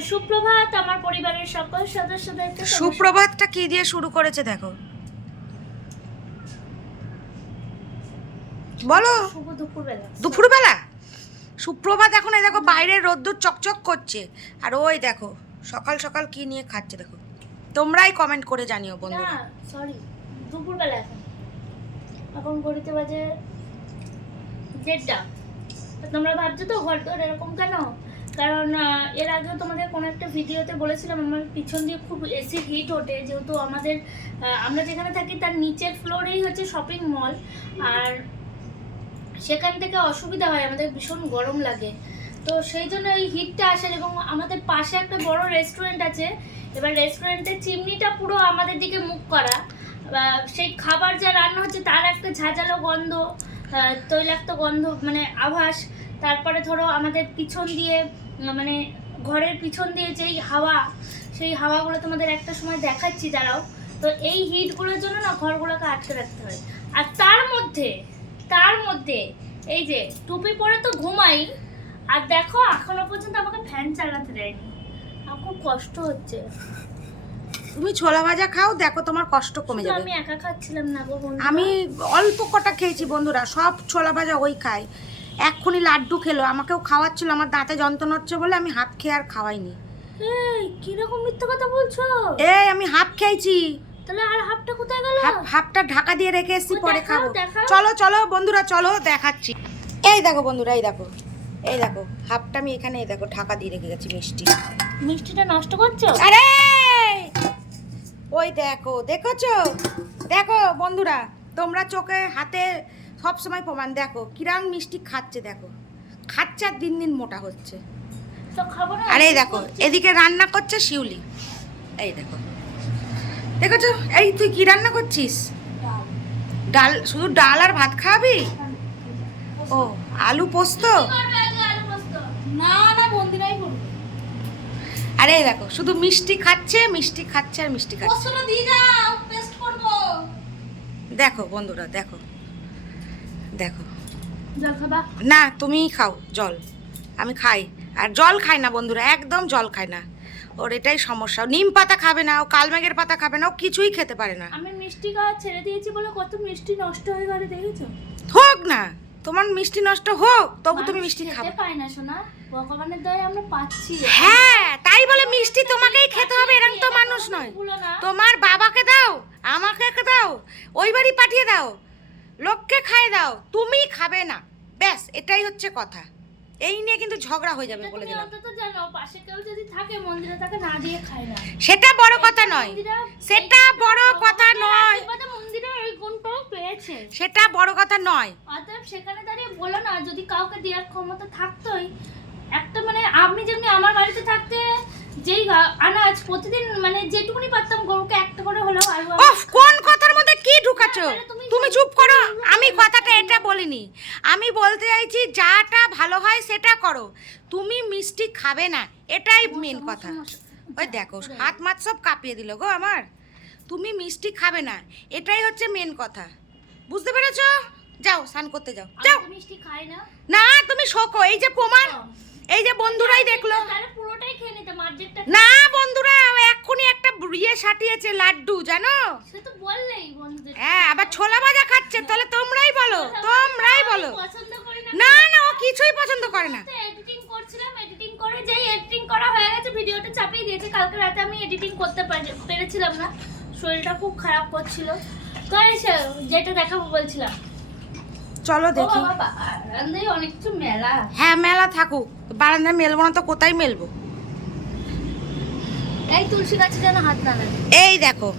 সুপ্রভাত আমার পরিবারের সকল সদস্যদেরকে শুভ- সুপ্রভাতটা কি দিয়ে শুরু করেছে দেখো। বলো। দুপুরবেলা। সুপ্রভাত এখন এই দেখো বাইরে রোদ্দুর চকচক করছে। আর ওই দেখো সকাল সকাল কি নিয়ে খাচ্ছে দেখো। তোমরাই কমেন্ট করে জানিও বন্ধুরা। সরি দুপুরবেলা এখন। এখন ঘড়িতে বাজে দেড়টা। তোমরা ভাবছ তো ঘর তোর এরকম কেন? কারণ এর আগেও তোমাদের কোনো একটা ভিডিওতে বলেছিলাম, আমার পিছন দিয়ে খুব এসি হিট ওঠে, যেহেতু আমাদের আমরা যেখানে থাকি তার নিচের ফ্লোরেই হচ্ছে শপিং মল আর সেখান থেকে অসুবিধা হয়, আমাদের ভীষণ গরম লাগে। তো সেই জন্য এই হিটটা আসে, এবং আমাদের পাশে একটা বড় রেস্টুরেন্ট আছে, এবার রেস্টুরেন্টের চিমনিটা পুরো আমাদের দিকে মুখ করা। সেই খাবার যা রান্না হচ্ছে, তার একটা ঝাঁঝালো গন্ধ তৈলাক্ত গন্ধ মানে আভাস। তারপরে ধরো আমাদের পিছন দিয়ে মানে ঘরের পিছন দিয়ে যেই হাওয়া সেই হাওয়াগুলো তোমাদের একটা সময় দেখাচ্ছি দাঁড়াও। তো এই হিটগুলোর জন্য না ঘরগুলোকে আটকে রাখতে হয়। আর তার মধ্যে তার মধ্যে এই যে টুপি পরে তো ঘুমাই আর দেখো এখনও পর্যন্ত আমাকে ফ্যান চালাতে দেয়নি। আমার খুব কষ্ট হচ্ছে। তুমি ছোলা ভাজা খাও দেখো তোমার কষ্ট কমে যাবে। আমি একা খাচ্ছিলাম না গো আমি অল্প কটা খেয়েছি বন্ধুরা সব ছোলা ভাজা ওই খায়। এক্ষুনি লাড্ডু খেলো আমাকেও খাওয়াচ্ছিল আমার দাঁতে যন্ত্রণা হচ্ছে বলে আমি হাফ খেয়ে আর খাওয়াইনি। এই কীরকম মিথ্যা কথা বলছো? এই আমি হাফ খেয়েছি। তাহলে আর হাফটা কোথায় গেল? হাফ হাফটা ঢাকা দিয়ে রেখে এসেছি পরে খাব। চলো চলো বন্ধুরা চলো দেখাচ্ছি। এই দেখো বন্ধুরা এই দেখো এই দেখো হাফটা আমি এখানে এই দেখো ঢাকা দিয়ে রেখে গেছি মিষ্টি। মিষ্টিটা নষ্ট করছ? আরে! ওই দেখো দেখেছ? দেখো বন্ধুরা তোমরা চোখে হাতে সব সময় প্রমাণ। দেখো কিরাম মিষ্টি খাচ্ছে দেখো। খাচ্ছে আর দিন দিন মোটা হচ্ছে। আর এই দেখো এদিকে রান্না করছে শিউলি। এই দেখো। দেখেছ? এই তুই কি রান্না করছিস? ডাল। শুধু ডাল আর ভাত খাবি ও আলু পোস্ত? না না বন্দিরাই করবে। আরে এই দেখো শুধু মিষ্টি খাচ্ছে মিষ্টি খাচ্ছে আর মিষ্টি খাচ্ছে। দেখো বন্ধুরা দেখো। দেখো। না তুমিই খাও জল। আমি খাই। আর জল খাই না বন্ধুরা একদম জল খায় না। ওর এটাই সমস্যা। নিম পাতা খাবে না ও কালমেঘের পাতা খাবে না ও কিছুই খেতে পারে না। আমি মিষ্টি খাওয়া ছেড়ে দিয়েছি বলে কত মিষ্টি নষ্ট হয়ে গেলে দেখেছ? হোক না তোমার মিষ্টি নষ্ট হোক তবু তুমি মিষ্টি খেতে খাবে। পায় না শোনা ভগবানের দয়ে আমরা পাচ্ছি হ্যাঁ তাই বলে মিষ্টি তোমাকেই খেতে হবে এরকম তো মানুষ নয়। তোমার বাবাকে দাও আমাকে দাও ওই বাড়ি পাঠিয়ে দাও। লোককে খাইয়ে দাও তুমি খাবে না। ব্যাস এটাই হচ্ছে কথা। এই নিয়ে কিন্তু ঝগড়া হয়ে যাবে বলে দিলাম। অন্তত জানো পাশে কেউ যদি থাকে মন্দিরে তাকে না দিয়ে খায় না। সেটা বড় কথা নয়। সেটা বড় কথা নয়। মন্দিরে ওই গুণটাও পেয়েছে। সেটা বড় কথা নয়। অতএব সেখানে দাঁড়িয়ে বলো না যদি কাউকে দেওয়ার ক্ষমতা থাকতোই একটা মানে আমি যেমনি আমার বাড়িতে থাকতে যেই আনাজ প্রতিদিন মানে যেটুকুনি পারতাম গরুকে একটা করে হলেও আলু কোন কথার মধ্যে কি ঢুকাচ্ছ তুমি তুমি চুপ করো। আমি কথাটা এটা বলিনি। আমি বলতে চাইছি যাটা ভালো হয় সেটা করো। তুমি মিষ্টি খাবে না এটাই মেন কথা। ওই দেখো হাত মাত সব কাঁপিয়ে দিল গো আমার। তুমি মিষ্টি খাবে না এটাই হচ্ছে মেন কথা। বুঝতে পেরেছ? যাও স্নান করতে যাও। যাও। মিষ্টি খাই না। না তুমি শোকো। এই যে প্রমাণ এই যে বন্ধুরাই দেখল। না বন্ধুরা এক্ষুনি একটা ইয়ে সাটিয়েছে লাড্ডু জানো? হ্যাঁ আবার ছোলা ভাজা খাচ্ছে তাহলে তোমরাই বলো তোমরাই বলো। না। না ও কিছুই পছন্দ করে না। এডিটিং করছিলাম এডিটিং করে যেই এডিটিং করা হয়ে গেছে ভিডিওটা চাপিয়ে দিয়েছে কালকে রাতে আমি এডিটিং করতে পেরেছিলাম না। শরীরটা খুব খারাপ করছিল। তো যেটা দেখাবো বলছিলাম। চলো দেখি। হ্যাঁ মেলা থাকুক। বারান্দায় মেলবো না তো কোথায় মেলবো? এই তুলসী গাছে যেন হাত না এই দেখো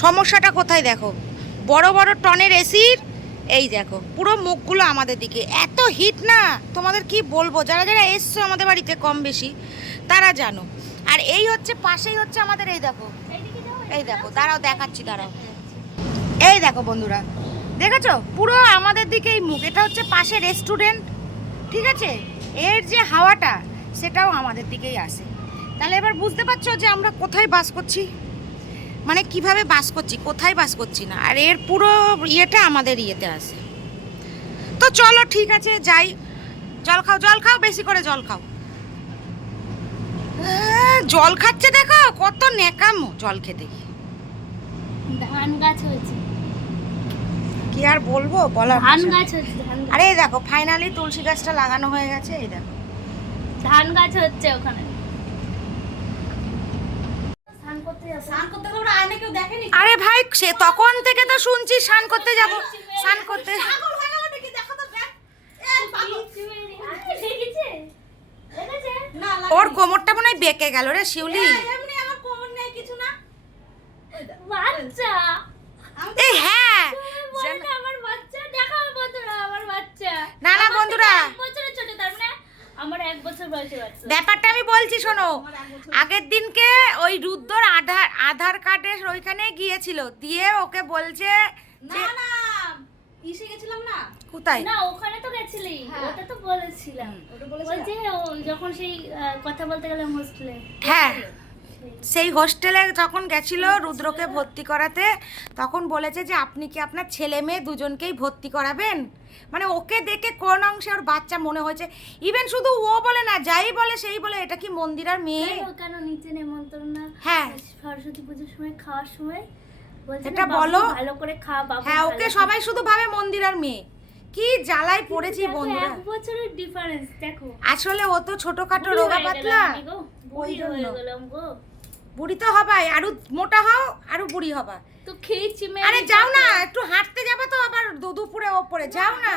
সমস্যাটা কোথায় দেখো? বড় বড় টনের এসির এই দেখো পুরো মুখগুলো আমাদের দিকে। এত হিট না? তোমাদের কি বলব? যারা যারা এসছো আমাদের বাড়িতে কম বেশি তারা জানো। আর এই হচ্ছে পাশেই হচ্ছে আমাদের এই দেখো। এই দেখো দাঁড়াও দেখাচ্ছি দাঁড়াও। এই দেখো বন্ধুরা দেখেছ? পুরো আমাদের দিকেই মুখ। এটা হচ্ছে পাশে রেস্টুরেন্ট ঠিক আছে? এর যে হাওয়াটা, সেটাও আমাদের দিকেই আসে। তাহলে এবার বুঝতে পারছ যে আমরা কোথায় বাস করছি? মানে কীভাবে বাস করছি, কোথায় বাস করছি না? আর এর পুরো ইয়েটা আমাদের ইয়েতে আসে। তো চলো, ঠিক আছে, যাই। জল খাও জল খাও, বেশি করে জল খাও। জল খাচ্ছে দেখো, কত নেকামো জল খেতে। গিয়ে। ধান গাছ হয়েছে। কি আর বলব? বলার ধান গাছ হচ্ছে আরে এই দেখো ফাইনালি তুলসী গাছটা লাগানো হয়ে গেছে এই দেখো। ধান গাছ হচ্ছে ওখানে। স্নান করতে যাব। স্নান করতে গেলে ওরা আয়না কেউ দেখেনি? আরে ভাই সে তখন থেকে তো শুনছি স্নান করতে যাব। স্নান করতে পাগল গেল নাকি দেখো তো দেখ। এই পাগল। দেখেছে দেখেছে না ওর কোমরটা মনে হয় বেঁকে গেল রে শিউলি। আমার কোমর নেই কিছু না। বাচ্চা। এই হ্যাঁ। আমার বাচ্চা। দেখাও বন্ধুরা আমার বাচ্চা। না, না, বন্ধুরা। বছরের ছোট তার মানে আমার এক বছর বয়সে বাচ্চা। ব্যাপারটা আমি বলছি শোনো। আগের দিনকে ওই রুদ্রর আধার আধার কার্ডের ওইখানে গিয়েছিল। দিয়ে ওকে বলছে না না ইসে গেছিলাম না। কোথায়? না ওখানে তো গেছিলি। হ্যাঁ। ওটা তো বলেছিলাম। ওটা যখন সেই কথা বলতে গেলাম হোস্টেলে হ্যাঁ। সেই হোস্টেলে যখন গেছিল রুদ্রকে ভর্তি করাতে তখন বলেছে যে আপনি কি আপনার ছেলে মেয়ে দুজনকেই ভর্তি করাবেন? মানে ওকে দেখে কোন অংশে ওর বাচ্চা মনে হয়েছে। ইভেন শুধু ও বলে না যাই বলে সেই বলে এটা কি মন্দিরার মেয়ে? কেন নিচে নেমন্তন্ন না? হ্যাঁ। সরস্বতী পুজোর সময় খাওয়ার সময় এটা বলো। ভালো করে বাবু হ্যাঁ ওকে সবাই শুধু ভাবে মন্দিরার মেয়ে। কি জ্বালায় পড়েছি বন্ধুরা। এক বছরের ডিফারেন্স দেখো। আসলে ও তো ছোটখাটো রোগা পাতলা। বুড়ি জন্য। বুড়ি তো হবাই আরও মোটা হও আরও বুড়ি হবা। তো খেয়েছি মেরে আরে যাও না একটু হাঁটতে যাবে তো আবার দুপুরে ওপরে যাও না।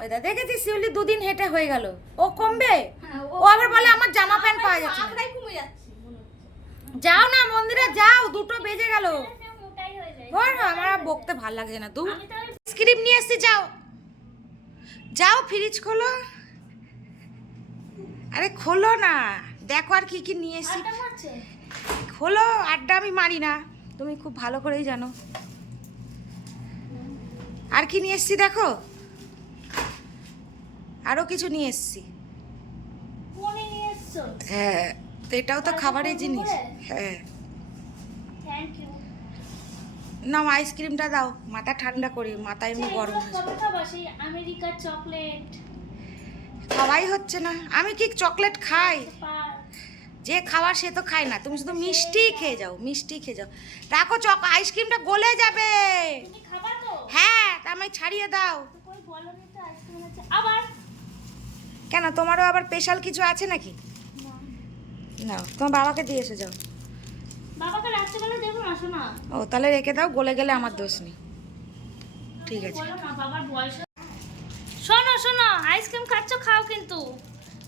ওই দা দেখেছি শিউলি দুদিন হেঁটে হয়ে গেল। ও কমবে? হ্যাঁ, ও আবার বলে আমার জামা প্যান্ট পাওয়া যাচ্ছে আমরাই কমে যাচ্ছি যাও না মন্দিরে যাও দুটো বেজে গেল। বল আমার আর বকতে ভালো লাগছে না আমি স্ক্রিপ নিয়ে এসছি যাও। যাও ফ্রিজ খোলো। আরে খোলো না। দেখো আর কি কি নিয়ে এসছি। আড্ডা আড্ডা আমি মারি না। তুমি খুব ভালো করেই জানো। আর কি নিয়ে এসছি দেখো? আরও কিছু নিয়ে এসছি। হ্যাঁ তো এটাও তো খাবারের জিনিস। হ্যাঁ। নাও আইসক্রিমটা দাও। মাথা ঠান্ডা করি মাথা এমনি গরম আমেরিকার চকলেট। খাওয়াই হচ্ছে না। আমি কি চকলেট খাই? যে খাওয়ার সে তো খায় না। তুমি শুধু মিষ্টি খেয়ে যাও মিষ্টি খেয়ে যাও। রাখো চক আইসক্রিমটা গলে যাবে। হ্যাঁ তা আমায় ছাড়িয়ে দাও। কেন তোমারও আবার স্পেশাল কিছু আছে নাকি? না। না তোমার বাবাকে দিয়ে এসে যাও। বাবাকে রাত্রেবেলা দেবো না শোনা। ও তাহলে রেখে দাও গলে গেলে আমার দোষ নেই। ঠিক আছে। বাবার বয়স শোনো শোনো আইসক্রিম খাচ্ছ খাও কিন্তু।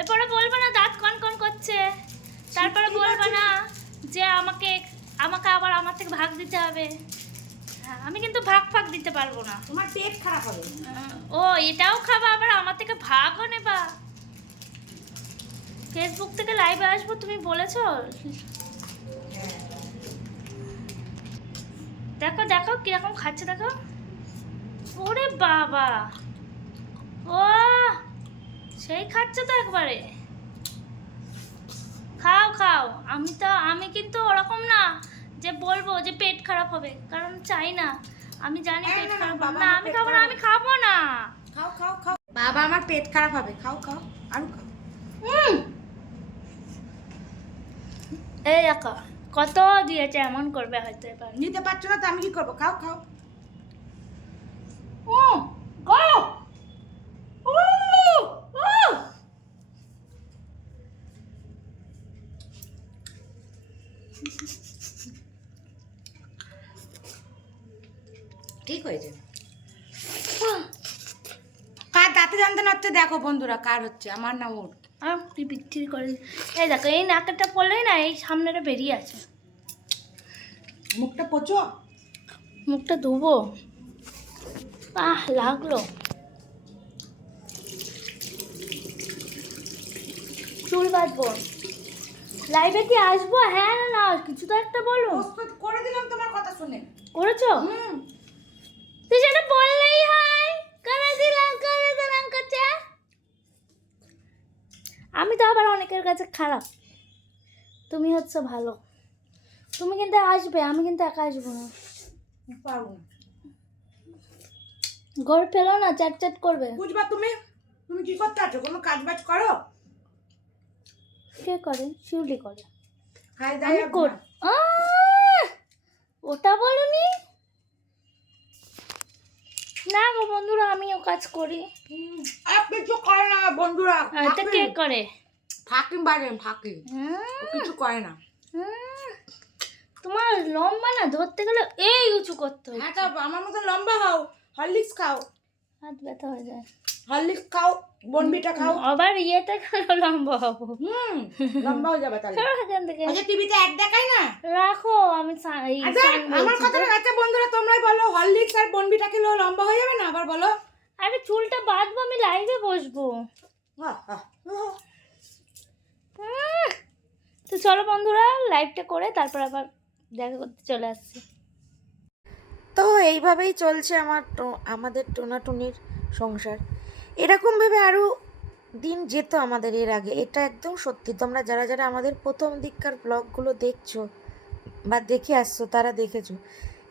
এরপরে বলবে না দাঁত কন কন করছে। তারপরে বলবে না যে আমাকে আমাকে আবার আমার থেকে ভাগ দিতে হবে। হ্যাঁ, আমি কিন্তু ভাগ ফাগ দিতে পারব না। তোমার পেট খারাপ হবে। ও এটাও খাবা আবার আমার থেকে ভাগও নেবা। ফেসবুক থেকে লাইভে আসব তুমি বলেছ? দেখো দেখো কীরকম খাচ্ছে দেখো। ওরে বাবা! ও সেই খাচ্ছে তো একবারে। খাও খাও। আমি তো আমি কিন্তু ওরকম না যে বলব যে পেট খারাপ হবে কারণ চাই না। আমি জানি পেট খারাপ হবে। না আমি খাব না আমি খাব না। খাও খাও খাও। বাবা আমার পেট খারাপ হবে। খাও খাও আর খাও। উম। এই দেখো কত দিয়েছে এমন করবে হয়তো এবার। নিতে পারছ না তো আমি কি করব? খাও খাও। ও গো ও ও ঠিক হয়েছে। কার দাঁতে জানতে না হচ্ছে দেখো বন্ধুরা কার হচ্ছে? আমার না ওর। তুই বিক্রি করে এই দেখো এই নাকেরটা পড়লেই না এই সামনেটা বেরিয়ে আছে মুখটা পচো? মুখটা ধুবো। আহ লাগল। চুল বাঁধবো। লাইভে কি আসব? হ্যাঁ না না কিছু তো একটা বলো। করে দিলাম তোমার কথা শুনে। করেছ? হুম। তুই সেটা বললেই হয়। করে দিলাম করে দিলাম করছে। আমি তো আবার অনেকের কাছে খারাপ। তুমি হচ্ছে ভালো। তুমি কিন্তু আসবে আমি কিন্তু একা আসব না। পারব না। ঘর ফেলো না চ্যাট চ্যাট করবে। বুঝবা তুমি? তুমি কি করতে আছো? কোনো কাজ বাজ করো? কে করে? শিউলি করে। খাই আমি কর ওটা বলনি? না গো বন্ধুরা আমিও কাজ করি। আর কিছু করে না বন্ধুরা এটা কে করে? ফাঁকি বাড়ে ফাঁকি কিছু করে না। তোমার লম্বা না ধরতে গেলে এই উঁচু করতে হবে হ্যাঁ আমার মতো লম্বা হও হরলিক্স খাও। হাত ব্যথা হয়ে যায়। হরলিক্স খাও বনবিটা খাও। আবার ইয়েতে কেন লম্বা হব। হুম লম্বা হয়ে যাবে তাহলে। এখান থেকে। আচ্ছা টিভিতে অ্যাড দেখাই না? রাখো আমি আচ্ছা আমার কথা আচ্ছা বন্ধুরা তোমরাই বলো হরলিক্স আর বনবিটা খেলেও লম্বা হয়ে যাবে না? আবার বলো। আরে চুলটা বাঁধবো আমি লাইভে বসবো! তো চলো বন্ধুরা লাইভটা করে তারপর আবার দেখা করতে চলে আসছি। তো এইভাবেই চলছে আমার আমাদের টোনাটুনির সংসার। এরকমভাবে আরও দিন যেত আমাদের এর আগে। এটা একদম সত্যি। তোমরা যারা যারা আমাদের প্রথম দিককার ব্লগগুলো দেখছ বা দেখে আসছো, তারা দেখেছ।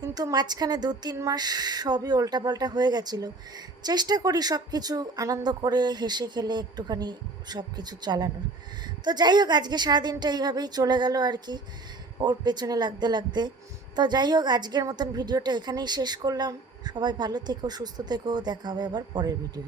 কিন্তু মাঝখানে দু তিন মাস সবই উল্টাপাল্টা হয়ে গেছিল। চেষ্টা করি সব কিছু আনন্দ করে হেসে খেলে একটুখানি সব কিছু চালানোর। তো যাই হোক, আজকে সারাদিনটা এইভাবেই চলে গেল আর কি, ওর পেছনে লাগতে লাগতে। তো যাই হোক, আজকের মতন ভিডিওটা এখানেই শেষ করলাম। সবাই ভালো থেকো, সুস্থ থেকো। দেখা হবে আবার পরের ভিডিও